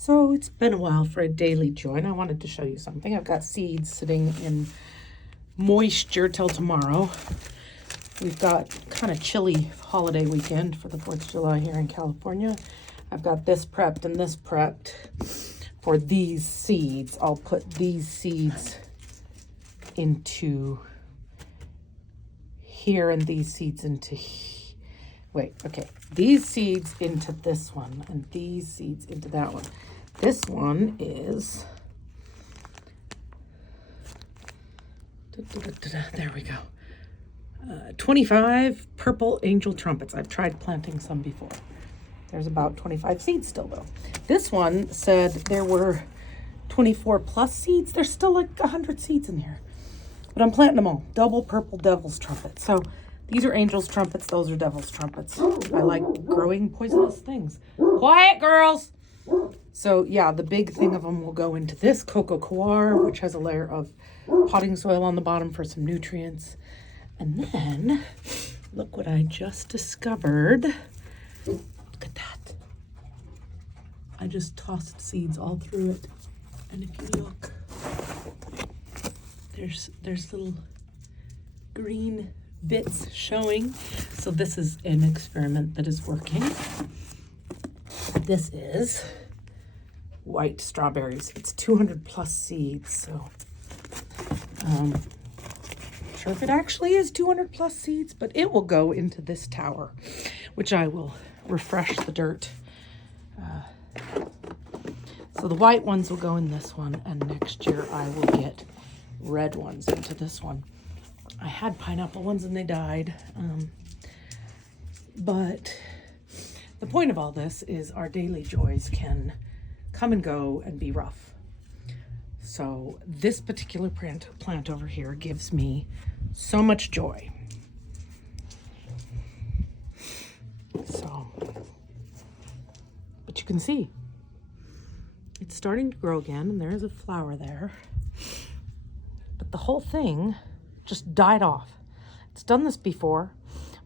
So it's been a while for a daily joy, and I wanted to show you something. I've got seeds sitting in moisture till tomorrow. We've got kind of chilly holiday weekend for the 4th of July here in California. I've got this prepped and this prepped for these seeds. I'll put these seeds into here and these seeds into these seeds into this one and these seeds into that one. This one is there we go. 25 purple angel trumpets. I've tried planting some before. There's about 25 seeds still though. This one said there were 24 plus seeds. There's still like 100 seeds in here. But I'm planting them all. Double purple devil's trumpets. So these are angel's trumpets. Those are devil's trumpets. I like growing poisonous things. Quiet, girls! So yeah, the big thing of them will go into this coco coir, which has a layer of potting soil on the bottom for some nutrients. And then, look what I just discovered. Look at that. I just tossed seeds all through it. And if you look, there's little green bits showing. So this is an experiment that is working. This is white strawberries. It's 200 plus seeds. So I'm sure if it actually is 200 plus seeds, but it will go into this tower, which I will refresh the dirt. So the white ones will go in this one, and next year I will get red ones into this one. I had pineapple ones and they died. But the point of all this is our daily joys can come and go and be rough. So this particular plant over here gives me so much joy. So, but you can see it's starting to grow again, and there is a flower there. But the whole thing just died off. It's done this before,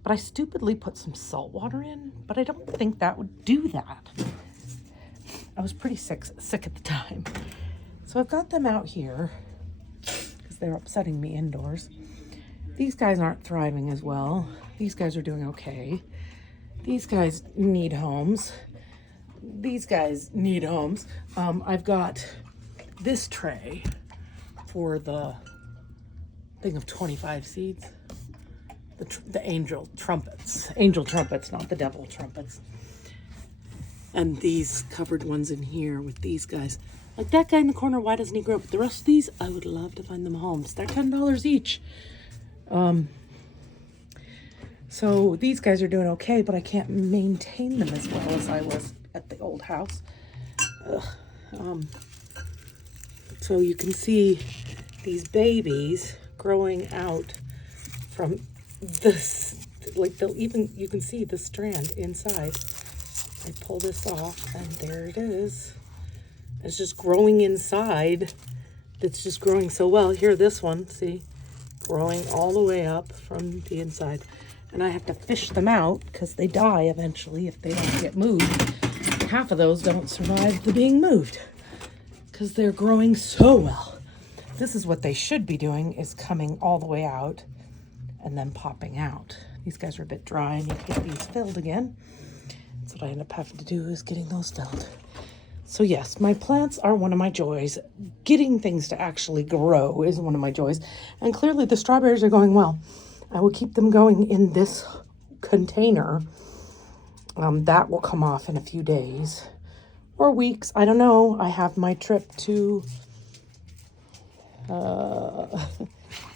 but I stupidly put some salt water in, but I don't think that would do that. I was pretty sick at the time. So I've got them out here because they're upsetting me indoors. These guys aren't thriving as well. These guys are doing okay. These guys need homes. These guys need homes. I've got this tray for the thing of 25 seeds. The angel trumpets, not the devil trumpets. And these covered ones in here with these guys. Like that guy in the corner, why doesn't he grow? But the rest of these, I would love to find them homes. They're $10 each. So these guys are doing okay, but I can't maintain them as well as I was at the old house. So you can see these babies growing out from this, like you can see the strand inside. I pull this off and there it is. It's just growing inside. It's just growing so well. Here, this one, see, growing all the way up from the inside. And I have to fish them out because they die eventually if they don't get moved. Half of those don't survive the being moved because they're growing so well. This is what they should be doing, is coming all the way out and then popping out. These guys are a bit dry. I need to get these filled again. That's what I end up having to do, is getting those filled. So yes, my plants are one of my joys. Getting things to actually grow is one of my joys. And clearly the strawberries are going well. I will keep them going in this container. That will come off in a few days or weeks. I don't know. I have my trip to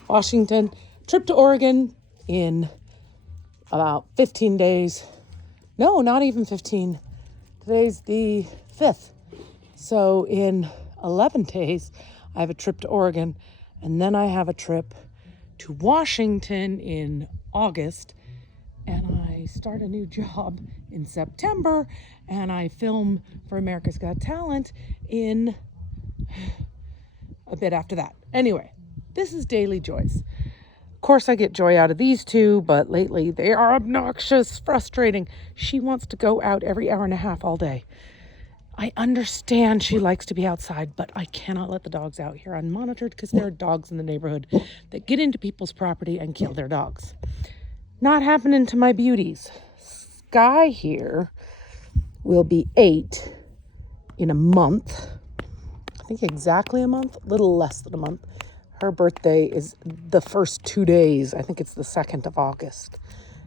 Washington, trip to Oregon in about 15 days. No, not even 15. Today's the 5th. So in 11 days, I have a trip to Oregon, and then I have a trip to Washington in August, and I start a new job in September, and I film for America's Got Talent in a bit after that. Anyway, this is Daily Joys. Of course, I get joy out of these two, but lately they are obnoxious, frustrating. She wants to go out every hour and a half all day. I understand she likes to be outside, but I cannot let the dogs out here unmonitored because there are dogs in the neighborhood that get into people's property and kill their dogs. Not happening to my beauties. Sky here will be 8 in a month. I think exactly a month, a little less than a month. Her birthday is the first 2 days. I think it's the 2nd of August.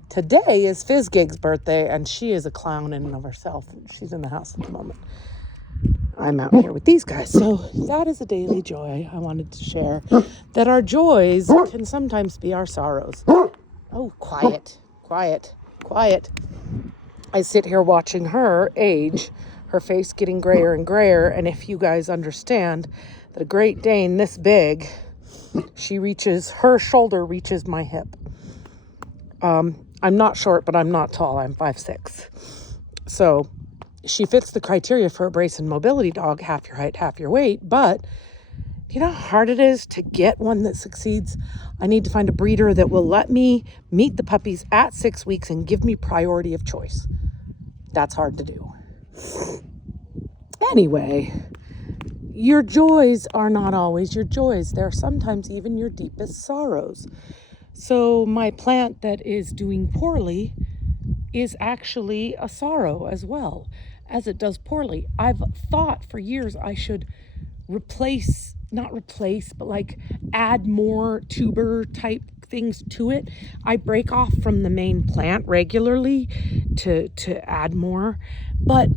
Today is Fizzgig's birthday, and she is a clown in and of herself. She's in the house at the moment. I'm out here with these guys. So that is a daily joy I wanted to share. That our joys can sometimes be our sorrows. Oh, quiet, quiet, quiet. I sit here watching her age, her face getting grayer and grayer. And if you guys understand that a Great Dane this big, her shoulder reaches my hip. I'm not short, but I'm not tall. I'm 5'6". So she fits the criteria for a brace and mobility dog, half your height, half your weight. But you know how hard it is to get one that succeeds? I need to find a breeder that will let me meet the puppies at 6 weeks and give me priority of choice. That's hard to do. Anyway, your joys are not always your joys. They're sometimes even your deepest sorrows. So my plant that is doing poorly is actually a sorrow as well, as it does poorly. I've thought for years I should add more tuber type things to it. I break off from the main plant regularly to add more, but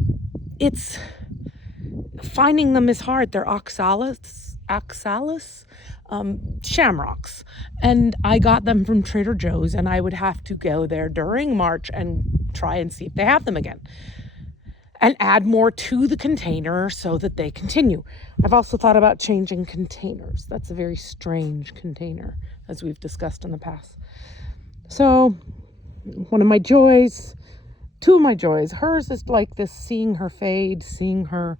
it's finding them is hard. They're oxalis shamrocks, and I got them from Trader Joe's, and I would have to go there during March and try and see if they have them again and add more to the container so that they continue. I've also thought about changing containers. That's a very strange container, as we've discussed in the past. So two of my joys, hers is like this, seeing her fade, seeing her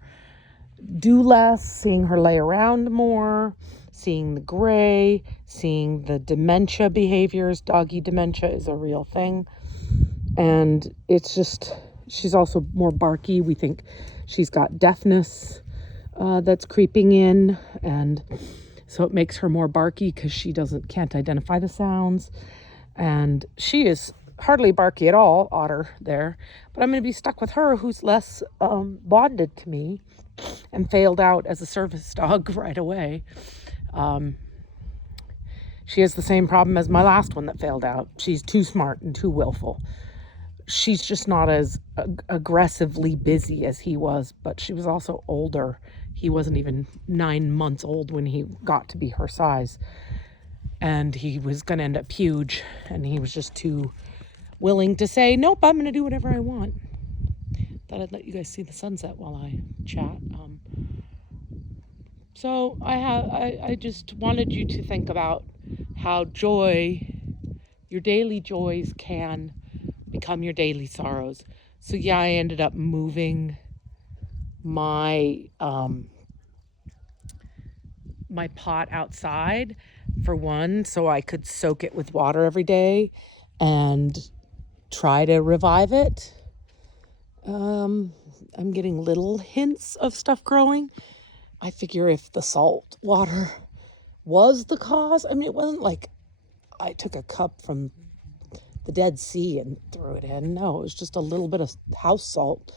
do less, seeing her lay around more, seeing the gray, seeing the dementia behaviors. Doggy dementia is a real thing. And it's just, she's also more barky. We think she's got deafness that's creeping in. And so it makes her more barky because she can't identify the sounds. And she is hardly barky at all, Otter there. But I'm going to be stuck with her, who's less bonded to me and failed out as a service dog right away. She has the same problem as my last one that failed out. She's too smart and too willful. She's just not as aggressively busy as he was, but she was also older. He wasn't even 9 months old when he got to be her size. And he was going to end up huge, and he was just too willing to say, nope, I'm going to do whatever I want. Thought I'd let you guys see the sunset while I chat. So I just wanted you to think about how your daily joys can become your daily sorrows. So yeah, I ended up moving my my pot outside for one, so I could soak it with water every day and try to revive it. I'm getting little hints of stuff growing. I figure if the salt water was the cause, I mean, it wasn't like I took a cup from the Dead Sea and threw it in. No, it was just a little bit of house salt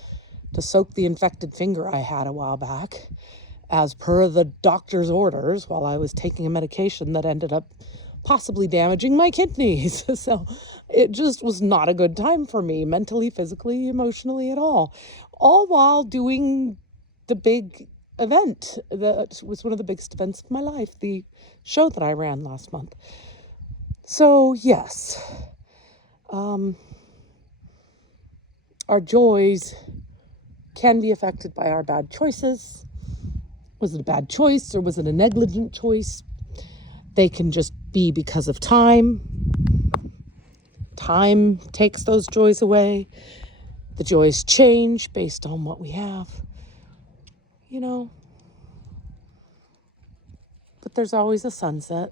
to soak the infected finger I had a while back, as per the doctor's orders, while I was taking a medication that ended up possibly damaging my kidneys. So it just was not a good time for me, mentally, physically, emotionally, at all while doing the big event that was one of the biggest events of my life, the show that I ran last month. So yes, our joys can be affected by our bad choices. Was it a bad choice or was it a negligent choice? They can just be because of time. Time takes those joys away. The joys change based on what we have. You know. But there's always a sunset,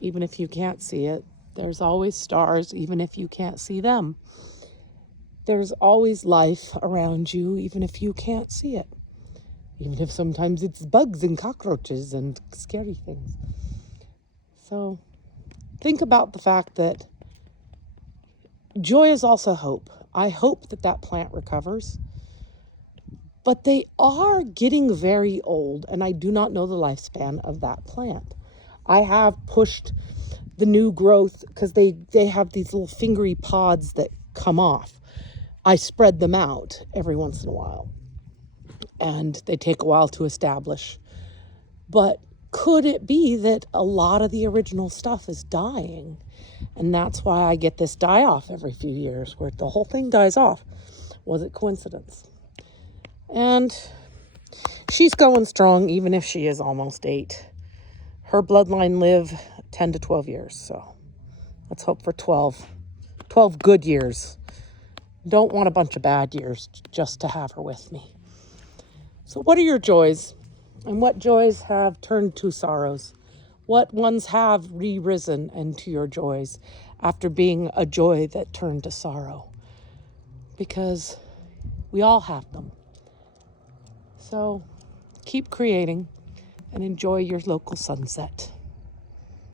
even if you can't see it. There's always stars, even if you can't see them. there's always life around you, even if you can't see it. Even if sometimes it's bugs and cockroaches and scary things. So think about the fact that joy is also hope. I hope that that plant recovers. But they are getting very old, and I do not know the lifespan of that plant. I have pushed the new growth because they have these little fingery pods that come off. I spread them out every once in a while, and they take a while to establish. But could it be that a lot of the original stuff is dying? And that's why I get this die-off every few years, where the whole thing dies off. Was it coincidence? And she's going strong, even if she is almost 8. Her bloodline live 10 to 12 years, so let's hope for 12 good years. Don't want a bunch of bad years just to have her with me. So what are your joys? And what joys have turned to sorrows? What ones have re-risen into your joys after being a joy that turned to sorrow? Because we all have them. So keep creating and enjoy your local sunset.